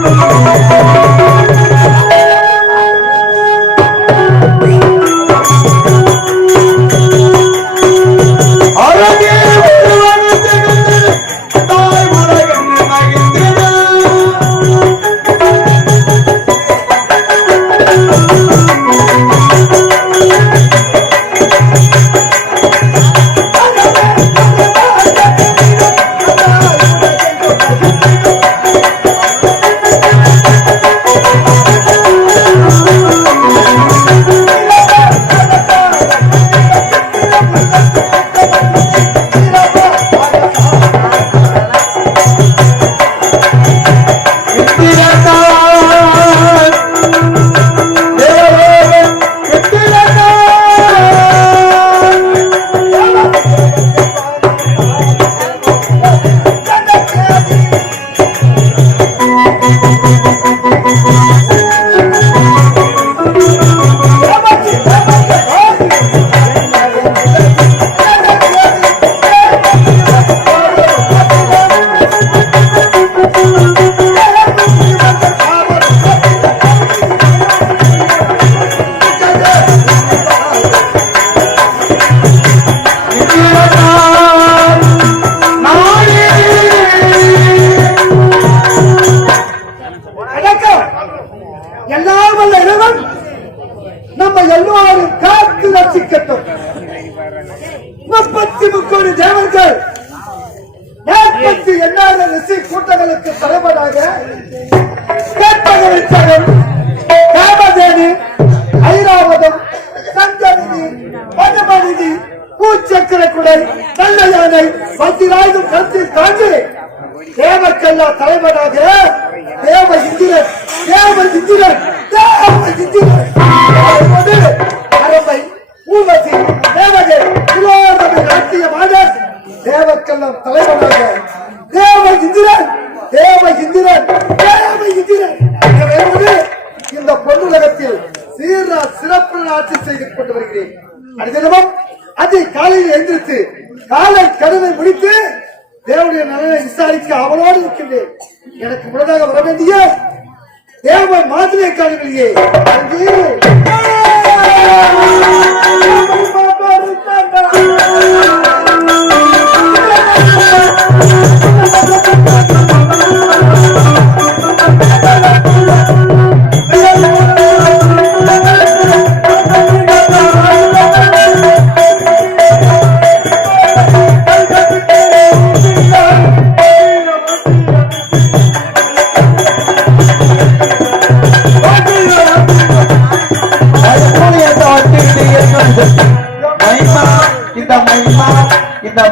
Música முப்பத்தி முக்கோடி தேவர்கள் நாற்பத்தி எண்ணாயிரம் ரிசி கூட்டங்களுக்கு தலைவராக கற்பக விச்சகம் காமதேனி ஐராவதம் சஞ்சநிதி பதமநிதி பூச்சக்கர குடை நல்ல யானை பத்திராயுதம் கருத்தில் தாங்கி தேவக்கல்லா தலைவராக தேவ இந்திரன் தேவ இந்திரன் தேவ இந்திரன். அதாவது அரம்பை ஊர்வசி தேவக்கெல்லாம் தலைவனாக. தேவ இந்திரன் தேவ இந்திரன் தேவ இந்திரன் இந்த பொன்னுலகத்தில் சீரா சிறப்பு ஆட்சி செய்து கொண்டு வருகிறேன் அதை காலையில் எழுந்திருத்து காலை கடனை முடித்து தேவனுடைய நலனை விசாரிக்க அவளோடு இருக்கின்றேன் எனக்கு முன்னதாக வர வேண்டிய தேவ மாதிரியை காணவில்லையே அங்கே. இந்த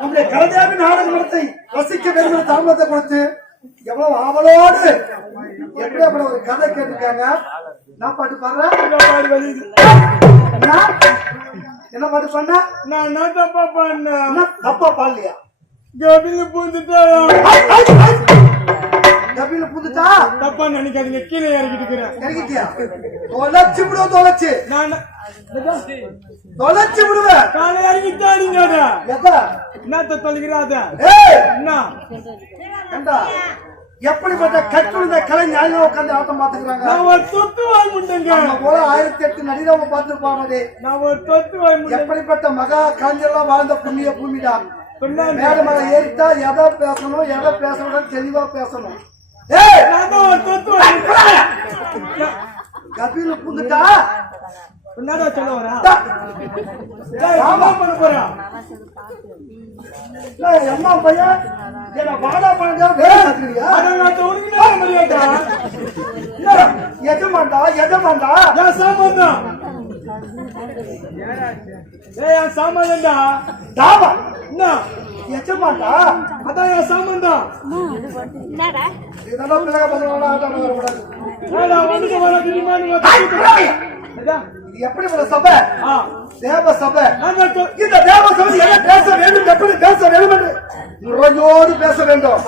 நம்முடைய கலைஞாமி நாடக மனத்தை ரசிக்க வேண்டும் தாமதத்தை கொடுத்து எவ்வளவு ஆவலோடு எப்படியாப்பட்ட ஒரு கதை கேட்டிருக்காங்க. நான் பாட்டு பாடுறேன். என்ன? பாட்டு பண்ண நான் தப்பா என்ன தப்பா பாடலையா? கபில பூந்துட்டா கபில புதுட்டா தப்பா நினைக்காதீங்க. கீழே இறக்கிட்டு இருக்கிறேன். இறங்கிட்டியா? தொலைச்சு விடுவோம் தொலைச்சு. நான் தொலைச்சு விடுவேன் காலை இறங்கி தாடிங்காத எதா? என்னத்த தொலைகிறாத என்ன? எப்படிப்பட்ட கட்டுழுந்த கலை ஞாயிறு உட்காந்து ஆட்டம் பாத்துக்கிறாங்க நான் ஒரு தொத்து வாய் முண்டங்க போல ஆயிரத்தி எட்டு நடிகை பார்த்திருப்பாங்க நான் ஒரு தொத்து வாய் எப்படிப்பட்ட மகா காஞ்செல்லாம் வாழ்ந்த புண்ணிய பூமிடா? சொன்னாங்க. மேட மேல ஏறிட்டா எதை பேசணும் எதை பேசணும் தெளிவா பேசணும். நான். கபில புந்துட்டா என்னடா சொல்ல வரா? என்ன பண்ண போறா? ஏய், அம்மா பையன் என்ன வாடா வேலை பார்க்கறியா? அட நான் என்ன மரியாதை எஜமான்டா என் சாமான் ஏய் என் சாமான்டா. தாவா. என்ன? எச்சமாட்டா அதான் என் சம்பந்தம் இதெல்லாம் பிள்ளைங்க பசங்களோட ஆட்டம் வரக்கூடாது எப்படி சபை? தேவ சபை. இந்த தேவ சபை என்ன பேச வேண்டும் எப்படி பேச வேண்டும் என்று நுழைஞ்சோடு பேச வேண்டும்.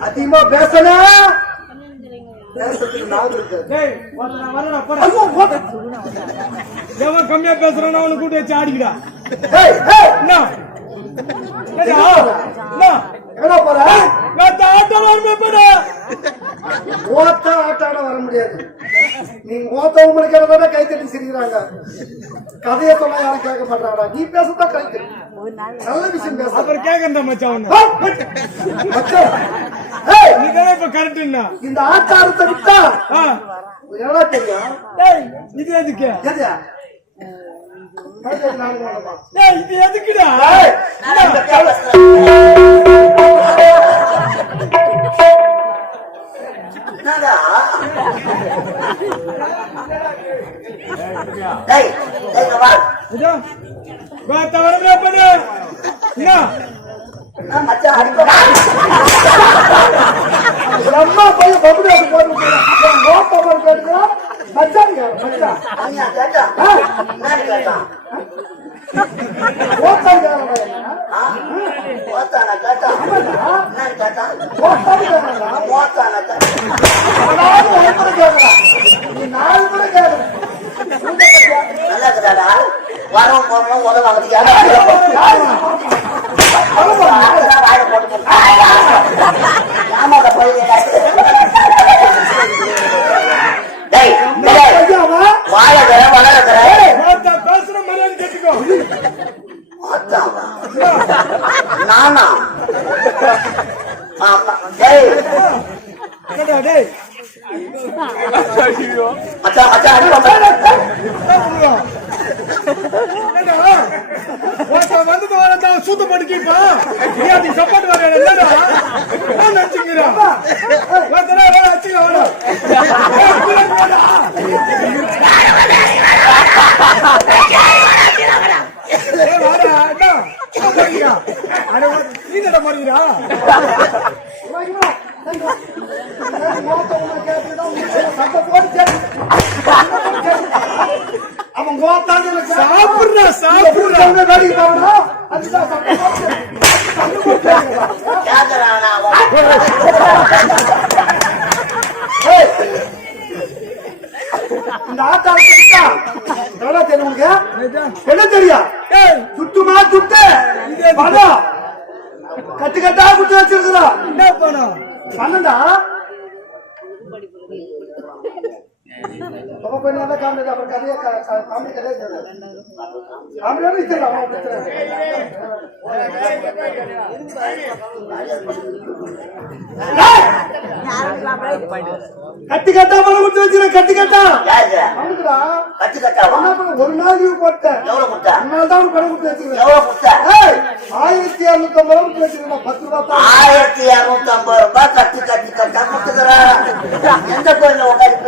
அதிகமா பேசல கம்மியா பேசுறானோ அவனை கூட்டி வச்சு ஆடிக்கடா. ஏடா? எங்கடா போற நான் இந்த ஆட்டோல வரணும் போடா. ஓத்த ஆட்டாட வர முடியாது நீ ஓத்தவங்க முடிக்கிறத கை தட்டி சிரிக்கிறாங்க கதையை சொன்னா யாரும் கேட்க மாட்டாங்கடா நீ பேசத்தான் கை தட்டி நல்ல விஷயம் பேச அப்புறம் மச்சான். மச்சான், நீ தானே இப்ப இந்த ஆச்சாரத்தை விட்டா என்ன தெரியும் இது எதுக்கு எது? கைதட்டி நானும் வேணுமா? டேய், இது எதுக்குடா ஏய், என்னடா? டேய், போட்டு கேட்டுக்கிறான். மச்சான். நீயா கேட்டா? கேளுடா என்ன? ஆ? ஓத்தானா கேட்டான்? ஓட்டம் கேளுடா. ஓத்தானா கூட கேட்கிறேன். நீ நாலு கூட கேட்கிறேன். நல்லா இருக்குதாடா? வரவும் போறவங்களும் உதவாங்க. யாரா? அதெல்லாம் வாயில போட்டு போட்டு. ஆமாடா, போயிருக்கா. டேய், டேய், ஐயாவா? வாழக்கிற, வளரக்கிற. வாத்த பேசுற மரியாதை கேட்டுக்கோ ஓத்தாவா? நானா? ஆமா. டேய், என்னடா மச்சான், அடி மச்சான். என்னடா வாத்த வந்து வரதா சூத்த படுக்கிப்பா நீ அதுக்கு சப்போர்ட் வர என்னடா நான் நினைச்சுக்கிறேன் நீ நட அவன் ஓட்டான்னு எனக்கு அதுதான் இந்த என்ன தெரியும் உனக்கு என்ன தெரியும் ஏய் சுத்துமா சுத்து பணம் கட்டு கட்டா குத்து வச்சிருக்கிறா என்ன பணம் பன்னெண்டா அவ போய் நல்லா க- க- காமெடி கதையை சொல்லு. காமெடியோட இது அவன் பிரச்சனை. ஏய், கட்டு கட்டா பணம் குத்து வச்சிருக்க கட்டு கட்டா? அவனுக்குடா கட்டு பண்ண, ஒரு நாள் லீவு போட்டேன் எவ்வளவு கொடுத்த? அதனால தான் பணம் கொடுத்து வச்சிருக்கேன் எவ்வளவு கொடுத்த? ஆயிரத்தி இருநூத்தி ஐம்பது ரூபா கொடுத்து வச்சிருக்கேன் பத்து ரூபா தான் ஆயிரத்தி இருநூத்தி ஐம்பது ரூபாய் கட்டு கட்டி கட்டா கொடுத்துக்கிறேன் எந்த கோயில்ல உட்காந்து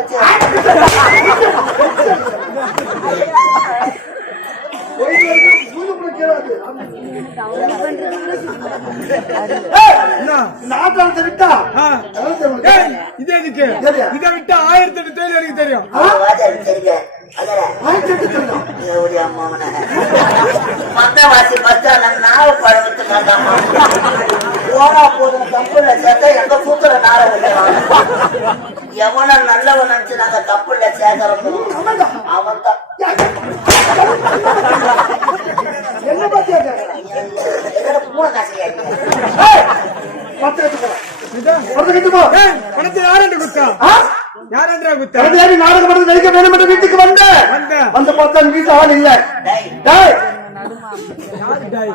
பிச்சு போயிட்டு தெரியும் இதை விட்டு ஆயிரத்தி எட்டு தொழில் எனக்கு தெரியும் தெரியுங்க மந்தவாசி பச்சான நாவ பழவத்து காட்டாமா போனா போதும் கம்புல சேர்த்தா எங்க சூத்திர நார எவன நல்லவன் நினைச்சு நாங்க கப்பல்ல சேர்க்கிறோம் ஆமாண்டா. அவன் தான் என்ன பத்தியா? பூனை என்று வீட்டுக்கு வந்த? வந்த. வந்து பார்த்தா வீட்டு ஆள் இல்ல டேய், யாரு டாய்? காசு பேரன்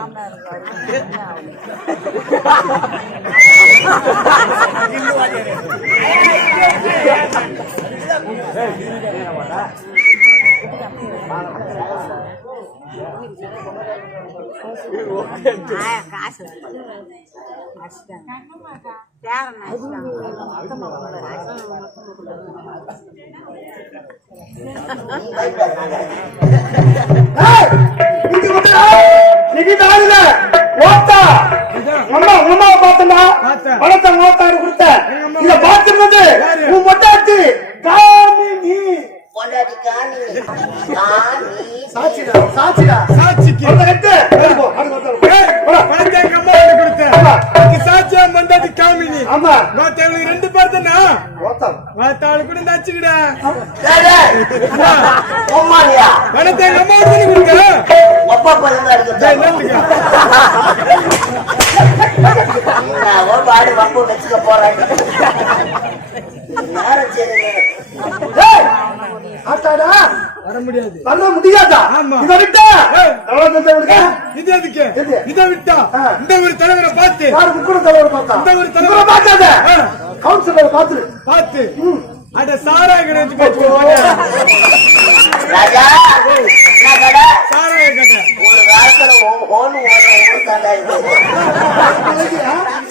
நீ பயப்படாத டேய், வீட்டுக்கு வந்து நீ வீட்டு ஆள் இல்ல ஓட்டா இதா. பாத்தியா பார்த்தேன். பணத்தை மூத்தாடு கொடுத்த இத பாத்துருந்தது உன் மொட்டாச்சு காமினி பொண்டாட்டி காணி காணி சாட்சிடா சாட்சிடா. சாட்சிக்கு. அந்த கட்டு. போ, அடுத்து எங்க அம்மா ஆமா. அதுக்கு சாட்சியா மந்தாதி காமினி. ஆமா. இவளுக்கு ரெண்டு பேர் தானே? ஆளு கூட நச்சுக்கிடா உம்மாடியா பணத்தை எங்க அம்மா தானே இருக்கு நான் பாடி வம்பு வச்சுக்க போறேன் நேரம் சரி. ஏய், ஆத்தாடா? வர முடியாது. வர முடியாதா? ஆமா. இத விட்டா? இது எதுக்கு? எது? இதை விட்டா. இந்த ஒரு தலைவரை பார்த்து. யாரு முக்குட தலைவர் பார்த்தா? இந்த ஒரு தலைவர் பார்க்காத. கவுன்சிலர் பார்த்து. ம். அட சாராய கடை வச்சு போச்சு. ராஜா சாராய கடை. ஒரு காலத்துல ஓன?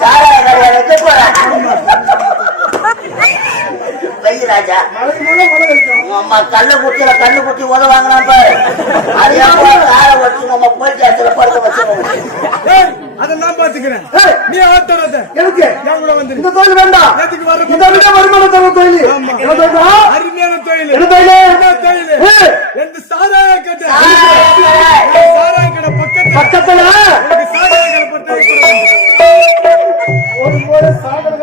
சாராய போறேன் ராஜா. அம்மா கல்லு குட்டியில கல்லு குட்டி உத அது வச்சு நம்ம போய் வச்சிருவோம். ஏய், அதை நான் பாத்துக்கிறேன். நீ ஆத்தோட எனக்கு என் கூட வந்துரு. இந்த தொழில் வேண்டாம் எதுக்கு வர இதை விட வருமானம் தரும் தொழில்? அருமையான தொழில் என்ன தொழில் என்ன தொழில் எந்த சாராய கடை. சாராய கடை பக்கத்துல. பக்கத்துல? சாராய கடை பட்டா ஒரு போல சாதனை.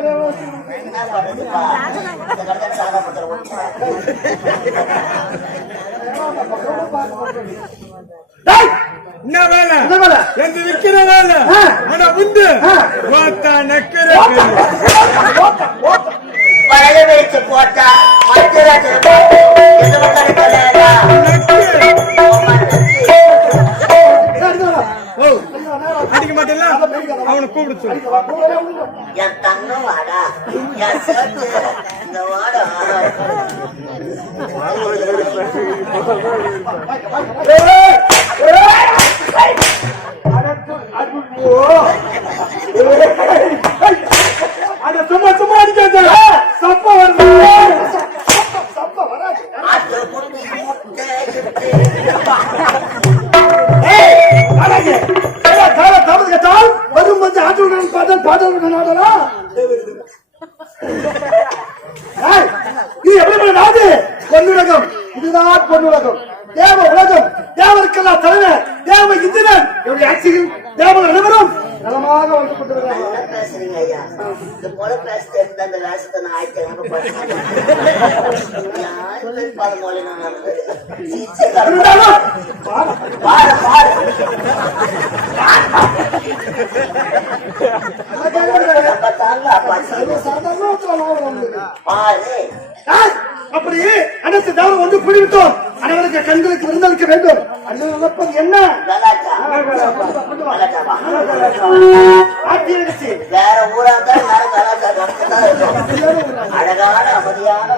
என்ன வேலை என்ன வேலை? எந்த விக்கிற வேலை. ஆனா உண்டு. ஓத்தா நக்கிற. பழைய வயசு போட்டா மத்திய என் தங்கம் வாடா என் சேர்த்து இந்த வாடா ஏய், ஏய், அடக்கு, அடிப்போ. ஆட்டுடன் பாடல் பாடல் இது எப்படி நாடு? பொன்னுலகம். இதுதான் பொன்னுலகம். தேவ உலகம் தேவருக்கெல்லாம் தலைவர் தேவ இந்திரன் என்னுடைய ஆட்சியில் தேவன் அனைவரும் நலமாக வந்து பேசுறீங்க ஐயா இந்த போல பேச தெரிந்த அந்த வேஷத்தை நான் யாரு பல மொழி நான் பாரு, பாரு பாரு நம்ம தாங்க அப்பா இது சாதாரணத்துல லாபம் வந்தது. பாரு ஏய், அப்படி அனைத்து தேவன் ஒன்று கூடிவிட்டோம் அனைவருக்கு கண்களுக்கு விருந்தளிக்க வேண்டும். அண்ணன் நடப்பது என்ன? வேற ஊரா அழகான அமைதியான